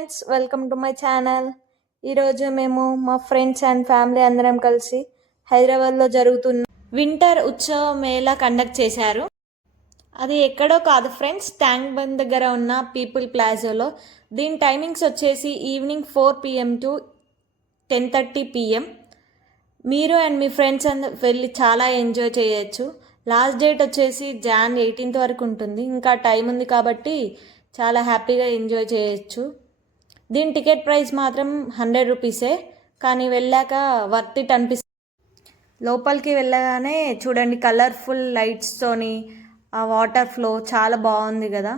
Friends, welcome to my channel. ఈరోజు మేము మా ఫ్రెండ్స్ అండ్ ఫ్యామిలీ అందరం కలిసి హైదరాబాద్లో జరుగుతున్న వింటర్ ఉత్సవ మేళా కండక్ట్ చేశారు. అది ఎక్కడో కాదు ఫ్రెండ్స్, ట్యాంక్ బండ్ దగ్గర ఉన్న పీపుల్ ప్లాజాలో. దీని టైమింగ్స్ వచ్చేసి ఈవినింగ్ 4 PM టు 10:30 PM. మీరు అండ్ మీ ఫ్రెండ్స్ వెళ్ళి చాలా ఎంజాయ్ చేయొచ్చు. లాస్ట్ డేట్ వచ్చేసి Jan 18th వరకు ఉంటుంది. ఇంకా టైం ఉంది కాబట్టి చాలా హ్యాపీగా ఎంజాయ్ చేయొచ్చు. దీని టికెట్ ప్రైస్ మాత్రం 100 రూపీసే, కానీ వెళ్ళాక వర్త్ ఇట్ అనిపిస్తుంది. లోపలికి వెళ్ళగానే చూడండి, కలర్ఫుల్ లైట్స్తోని ఆ వాటర్ ఫ్లో చాలా బాగుంది కదా.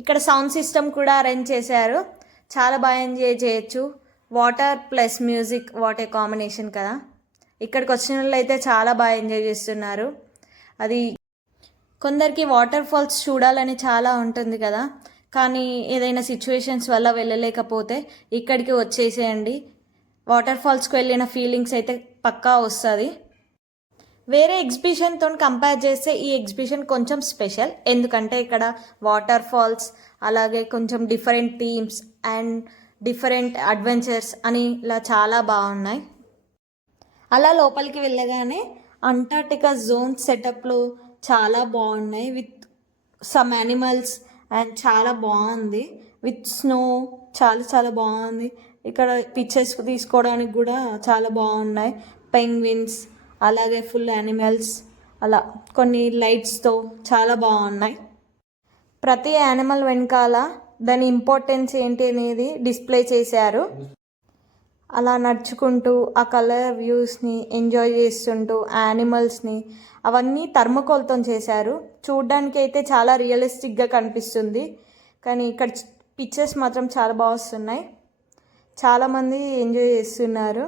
ఇక్కడ సౌండ్ సిస్టమ్ కూడా అరేంజ్ చేశారు, చాలా బాగా ఎంజాయ్ చేయొచ్చు. Water plus music, what a combination కదా. ఇక్కడికి వచ్చిన వాళ్ళు అయితే చాలా బాగా ఎంజాయ్ చేస్తున్నారు. అది కొందరికి వాటర్ ఫాల్స్ చూడాలని చాలా ఉంటుంది కదా, కానీ ఏదైనా సిచ్యువేషన్స్ వల్ల వెళ్ళలేకపోతే ఇక్కడికి వచ్చేసేయండి. వాటర్ ఫాల్స్కి వెళ్ళిన ఫీలింగ్స్ అయితే పక్కా వస్తుంది. వేరే ఎగ్జిబిషన్తో కంపేర్ చేస్తే ఈ ఎగ్జిబిషన్ కొంచెం స్పెషల్, ఎందుకంటే ఇక్కడ వాటర్ ఫాల్స్, అలాగే కొంచెం different themes and different adventures అని ఇలా చాలా బాగున్నాయి. అలా లోపలికి వెళ్ళగానే అంటార్టికా జోన్ సెటప్లో చాలా బాగున్నాయి, విత్ సమ్ యానిమల్స్ అండ్ చాలా బాగుంది, విత్ స్నో. చాలా చాలా బాగుంది. ఇక్కడ పిక్చర్స్ తీసుకోవడానికి కూడా చాలా బాగున్నాయి. పెంగ్విన్స్, అలాగే ఫుల్ యానిమల్స్, అలా కొన్ని లైట్స్తో చాలా బాగున్నాయి. ప్రతి యానిమల్ వెనకాల దాని ఇంపార్టెన్స్ ఏంటి అనేది డిస్ప్లే చేశారు. అలా నడుచుకుంటూ ఆ కలర్ వ్యూస్ని ఎంజాయ్ చేస్తుంటూ యానిమల్స్ని అవన్నీ థర్మకోల్తో చేశారు. చూడ్డానికి అయితే చాలా రియలిస్టిక్గా కనిపిస్తుంది, కానీ ఇక్కడ పిక్చర్స్ మాత్రం చాలా బాగా వస్తున్నాయి. చాలామంది ఎంజాయ్ చేస్తున్నారు.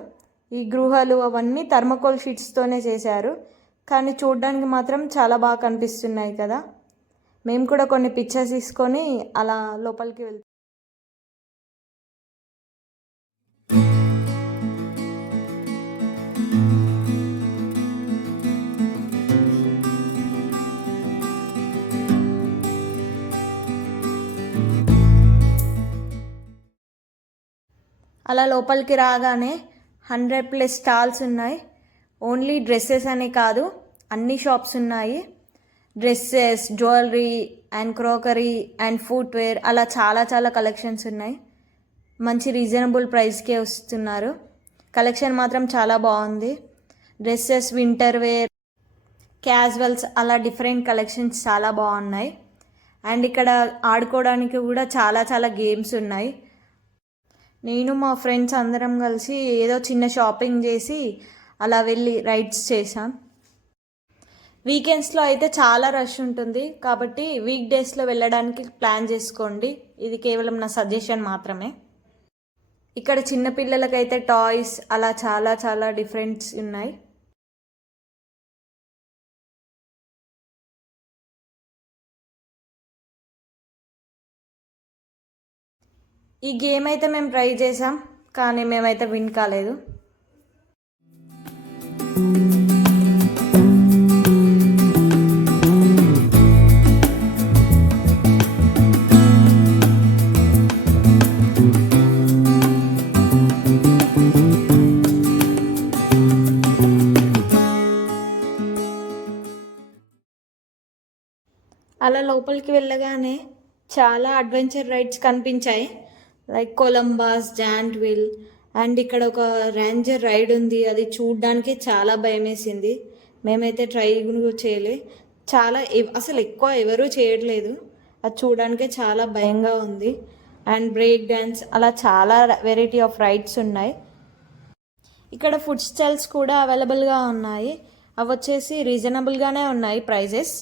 ఈ గృహాలు అవన్నీ థర్మకోల్ షీట్స్తోనే చేశారు, కానీ చూడ్డానికి మాత్రం చాలా బాగా కనిపిస్తున్నాయి కదా. మేము కూడా కొన్ని పిక్చర్స్ తీసుకొని అలా లోపలికి వెళ్తాం. అలా లోపలికి రాగానే 100+ స్టాల్స్ ఉన్నాయి. ఓన్లీ డ్రెస్సెస్ అనే కాదు, అన్ని షాప్స్ ఉన్నాయి. Dresses, jewellery and crockery and footwear, అలా చాలా చాలా కలెక్షన్స్ ఉన్నాయి. మంచి రీజనబుల్ ప్రైస్కే వస్తున్నారు. కలెక్షన్ మాత్రం చాలా బాగుంది. డ్రెస్సెస్, వింటర్ వేర్, క్యాజువల్స్, అలా డిఫరెంట్ కలెక్షన్స్ చాలా బాగున్నాయి. అండ్ ఇక్కడ ఆడుకోవడానికి కూడా చాలా చాలా గేమ్స్ ఉన్నాయి. నేను మా ఫ్రెండ్స్ అందరం కలిసి ఏదో చిన్న షాపింగ్ చేసి అలా వెళ్ళి రైడ్స్ చేసాం. వీకెండ్స్లో అయితే చాలా రష్ ఉంటుంది, కాబట్టి వీక్ డేస్లో వెళ్ళడానికి ప్లాన్ చేసుకోండి. ఇది కేవలం నా సజెషన్ మాత్రమే. ఇక్కడ చిన్నపిల్లలకైతే టాయ్స్, అలా చాలా చాలా డిఫరెంట్స్ ఉన్నాయి. ఈ గేమ్ అయితే మేము ట్రై చేసాం, కానీ మేమైతే విన్ కాలేదు. అలా లోపలికి వెళ్ళగానే చాలా అడ్వెంచర్ రైడ్స్ కనిపించాయి, like Columbus, giant wheel. And ఇక్కడ ఒక రేంజర్ రైడ్ ఉంది, అది చూడ్డానికి చాలా భయం వేసింది. మేమైతే ట్రై కూడా చేయలే. అసలు ఎక్కువ ఎవరూ చేయట్లేదు, అది చూడడానికే చాలా భయంగా ఉంది. అండ్ బ్రేక్ డ్యాన్స్, అలా చాలా వెరైటీ ఆఫ్ రైడ్స్ ఉన్నాయి. ఇక్కడ ఫుడ్ స్టాల్స్ కూడా అవైలబుల్గా ఉన్నాయి. అవి వచ్చేసి రీజనబుల్గానే ఉన్నాయి ప్రైజెస్.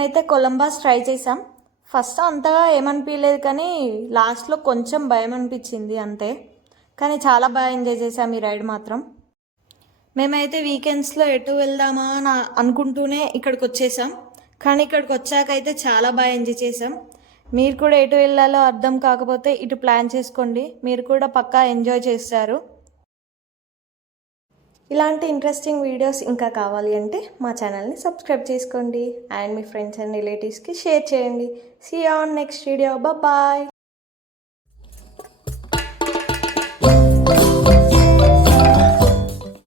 మేమైతే కొలంబస్ ట్రై చేసాం. ఫస్ట్ అంతగా ఏమనిపించలేదు, కానీ లాస్ట్లో కొంచెం భయం అనిపించింది అంతే. కానీ చాలా బాగా ఎంజాయ్ చేసాం ఈ రైడ్ మాత్రం. మేమైతే వీకెండ్స్లో ఎటు వెళ్దామా అని అనుకుంటూనే ఇక్కడికి వచ్చేసాం. కానీ ఇక్కడికి వచ్చాకైతే చాలా బాగా ఎంజాయ్ చేసాం. మీరు కూడా ఎటు వెళ్ళాలో అర్థం కాకపోతే ఇటు ప్లాన్ చేసుకోండి, మీరు కూడా పక్కా ఎంజాయ్ చేస్తారు. ఇలాంటి ఇంట్రెస్టింగ్ వీడియోస్ ఇంకా కావాలి అంటే మా ఛానల్ని సబ్స్క్రైబ్ చేసుకోండి అండ్ మీ ఫ్రెండ్స్ అండ్ రిలేటివ్స్కి షేర్ చేయండి. See you on next video. Bye.